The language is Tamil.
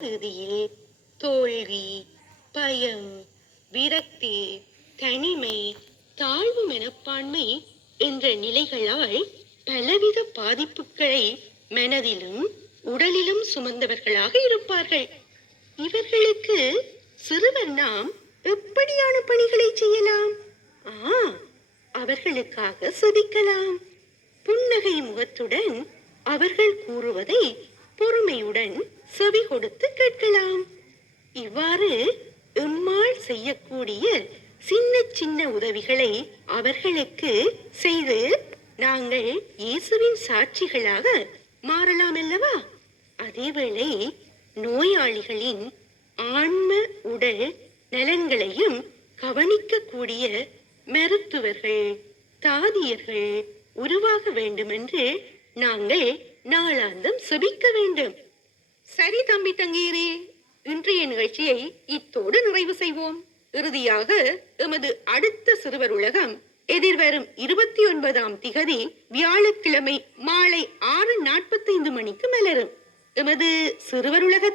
இறுதியில் தோல்வி, பயம், விரக்தி, தனிமை, தாழ்வு மனப்பான்மை என்ற நிலைகளால் பலவித பாதிப்புகளை மனதிலும் உடலிலும் சுமந்தவர்களாக இருப்பார்கள். இவர்களுக்கு சிறுவர் நாம் எப்படியான பணிகளை செய்யலாம்? அவர்களுக்காக செபிக்கலாம். புன்னகை முகத்துடன் அவர்கள் கூறுவதை பொறுமையுடன் செவி கொடுத்து கேட்கலாம். இவ்வாறு எம்மால் செய்யக்கூடிய சின்ன சின்ன உதவிகளை அவர்களுக்கு செய்து நாங்கள் இயேசுவின் சாட்சிகளாக மாறலாம் அல்லவா? அதேவேளை நோயாளிகளின் ஆன்ம உடல் நலன்களையும் கவனிக்கக்கூடிய மருத்துவர்கள், தாதியர்கள் உருவாக வேண்டுமென்று நாங்கள் நாளாந்தம் செபிக்க வேண்டும். சரி தம்பி தங்கீரே, இன்றைய நிகழ்ச்சியை இத்தோடு நிறைவு செய்வோம். இறுதியாக எமது அடுத்த சிறுவர் உலகம் எதிர்வரும் 29ஆம் திகதி வியாழக்கிழமை மாலை 6:45 மணிக்கு மலரும். எமது சிறுவர் உலக